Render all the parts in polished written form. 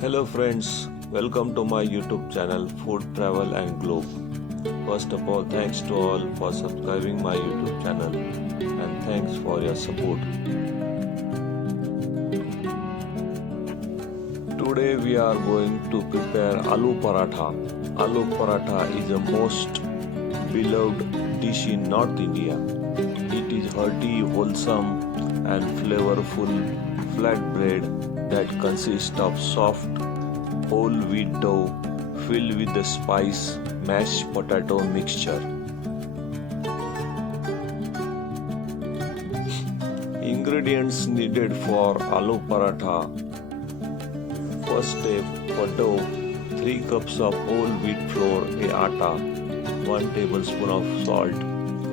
Hello friends, welcome to my YouTube channel Food Travel and Globe. First of all, thanks to all for subscribing my YouTube channel and thanks for your support. Today we are going to prepare Aloo Paratha. Aloo Paratha is a most beloved dish in North India. It is hearty, wholesome and flavorful flatbread that consists of soft whole wheat dough filled with the spice mashed potato mixture. Ingredients needed for Aloo Paratha. First step, for dough, 3 cups of whole wheat flour atta, 1 tablespoon of salt,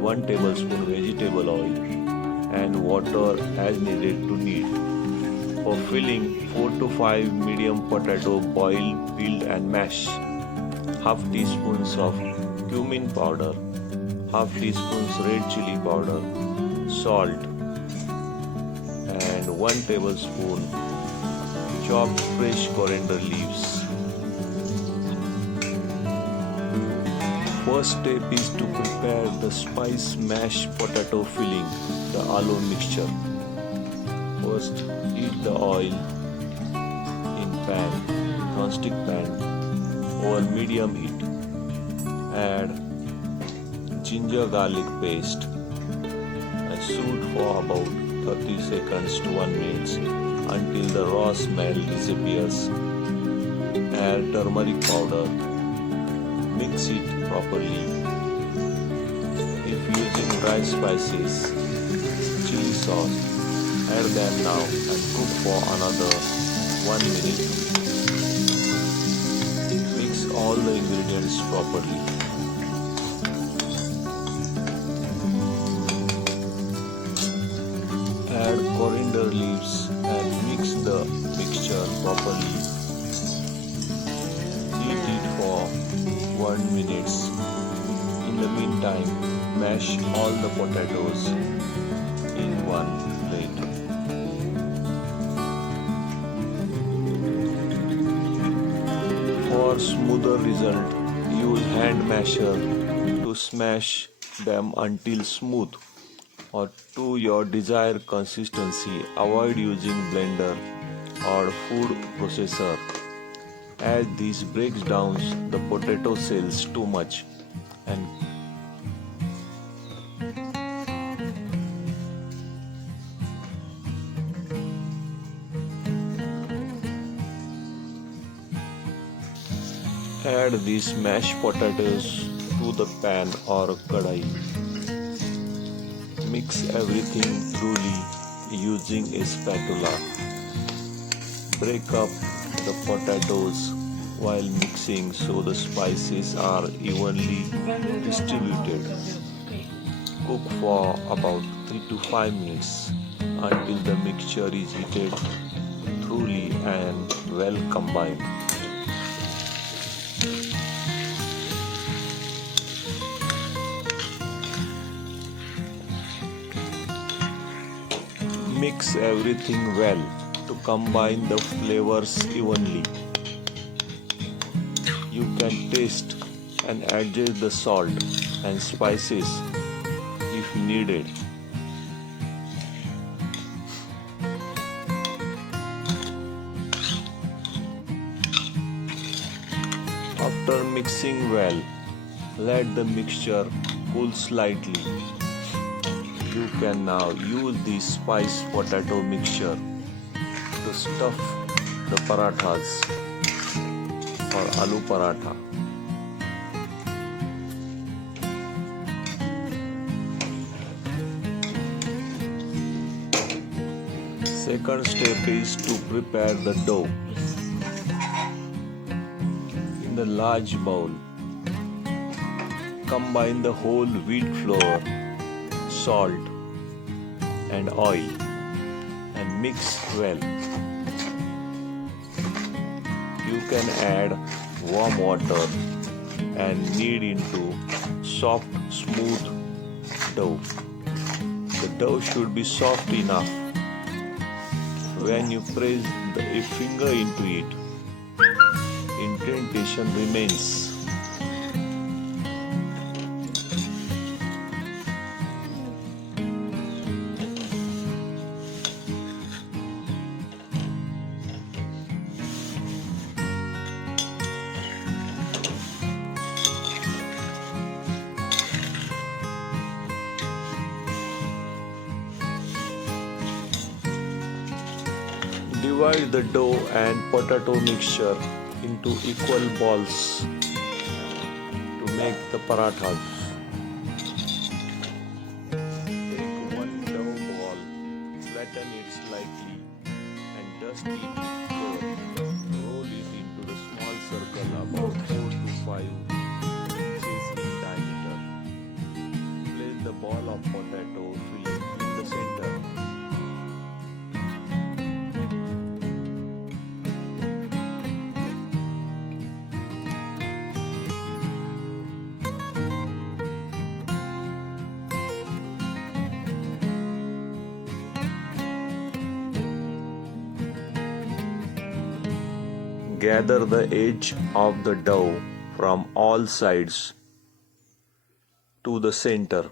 1 tablespoon vegetable oil and water as needed to knead. For filling, 4 to 5 medium potato boiled, peeled and mashed, half teaspoons of cumin powder, half teaspoons red chili powder, salt and 1 tablespoon chopped fresh coriander leaves. First step is to prepare the spice mashed potato filling, the aloo mixture. First, heat the oil in non-stick pan over medium heat. Add ginger garlic paste and stew for about 30 seconds to 1 minute until the raw smell disappears. Add turmeric powder. Mix it properly. If using dry spices, chili sauce, add them now and cook for another 1 minute. Mix all the ingredients properly. Add coriander leaves and mix the mixture properly. Heat it for 1 minute. In the meantime, mash all the potatoes in one plate. For smoother result, use hand masher to smash them until smooth or to your desired consistency. Avoid using blender or food processor, as this breaks down the potato cells too much and add these mashed potatoes to the pan or kadai. Mix everything thoroughly using a spatula. Break up the potatoes while mixing so the spices are evenly distributed. Cook for about 3 to 5 minutes until the mixture is heated thoroughly and well combined. Mix everything well to combine the flavors evenly. You can taste and adjust the salt and spices if needed. After mixing well, let the mixture cool slightly. You can now use this spiced potato mixture to stuff the parathas or aloo paratha. Second step is to prepare the dough. In the large bowl, combine the whole wheat flour, salt and oil and mix well. You can add warm water and knead into soft, smooth dough. The dough should be soft enough. When you press a finger into it, Indentation remains. Divide the dough and potato mixture into equal balls to make the parathas. Take one dough ball, flatten it slightly and dust it with flour. Roll it into the small circle about 4 to 5 inches in diameter. Place the ball of potato filling in the center. Gather the edge of the dough from all sides to the center.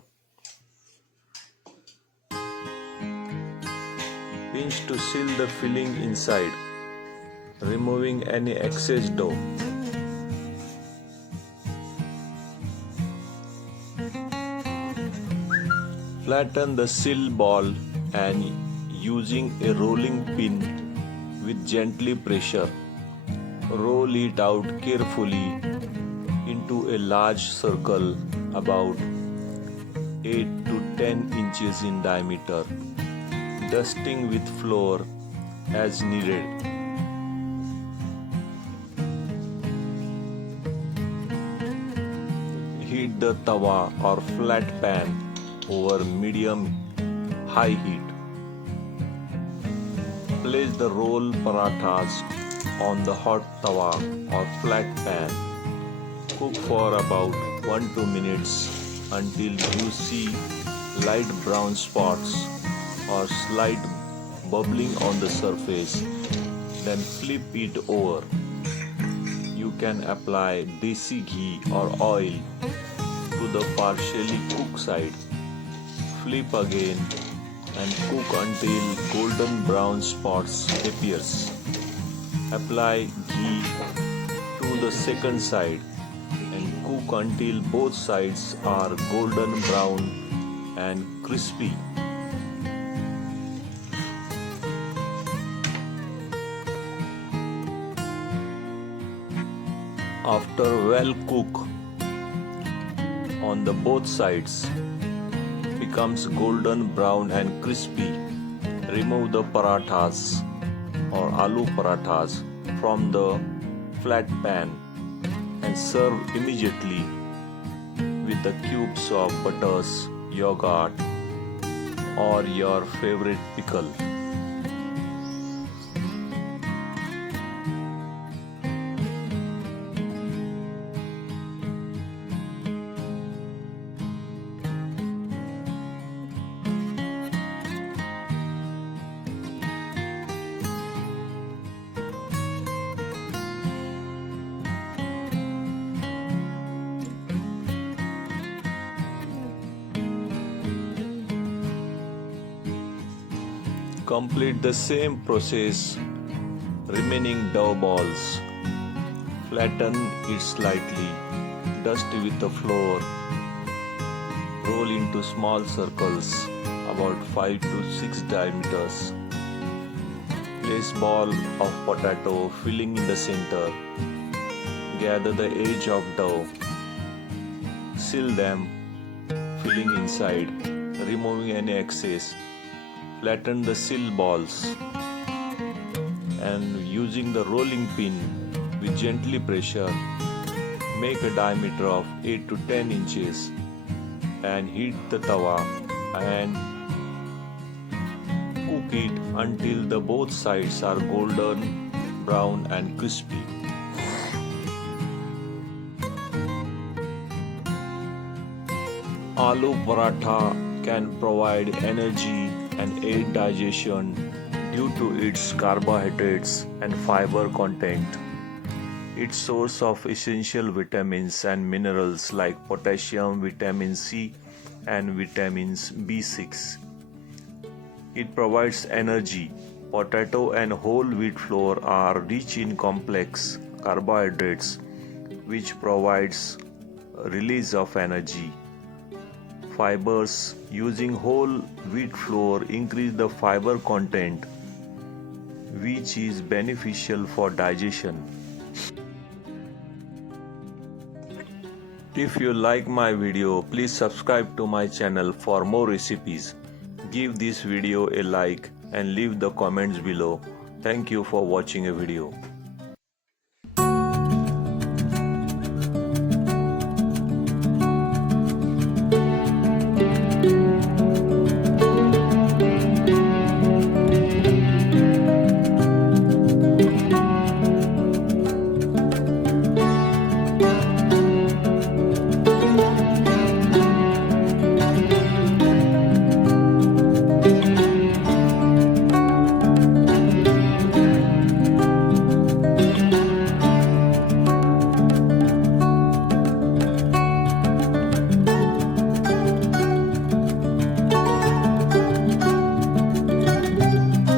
Pinch to seal the filling inside, removing any excess dough. Flatten the seal ball and using a rolling pin with gently pressure, roll it out carefully into a large circle about 8 to 10 inches in diameter, dusting with flour as needed. Heat the tawa or flat pan over medium-high heat. Place the roll parathas on the hot tawa or flat pan. Cook for about 1-2 minutes until you see light brown spots or slight bubbling on the surface. Then flip it over. You can apply desi ghee or oil to the partially cooked side. Flip again and cook until golden brown spots appears. Apply ghee to the second side and cook until both sides are golden brown and crispy. After well cooked on the both sides becomes golden brown and crispy, remove the parathas or aloo parathas from the flat pan and serve immediately with the cubes of butters, yogurt or your favorite pickle. Complete the same process remaining dough balls. Flatten it slightly, dust with the flour, roll into small circles about 5 to 6 diameters. Place ball of potato filling in the center. Gather the edge of dough. Seal them, filling inside, removing any excess. Flatten the seal balls and using the rolling pin with gently pressure, make a diameter of 8 to 10 inches and heat the tawa and cook it until the both sides are golden brown and crispy. Aloo paratha can provide energy and aid digestion due to its carbohydrates and fiber content. Its source of essential vitamins and minerals like potassium, vitamin C, and vitamins B6. It provides energy. Potato and whole wheat flour are rich in complex carbohydrates, which provides release of energy. Fibers. Using whole wheat flour increase the fiber content, which is beneficial for digestion. If you like my video, please subscribe to my channel for more recipes. Give this video a like and leave the comments below. Thank you for watching a video.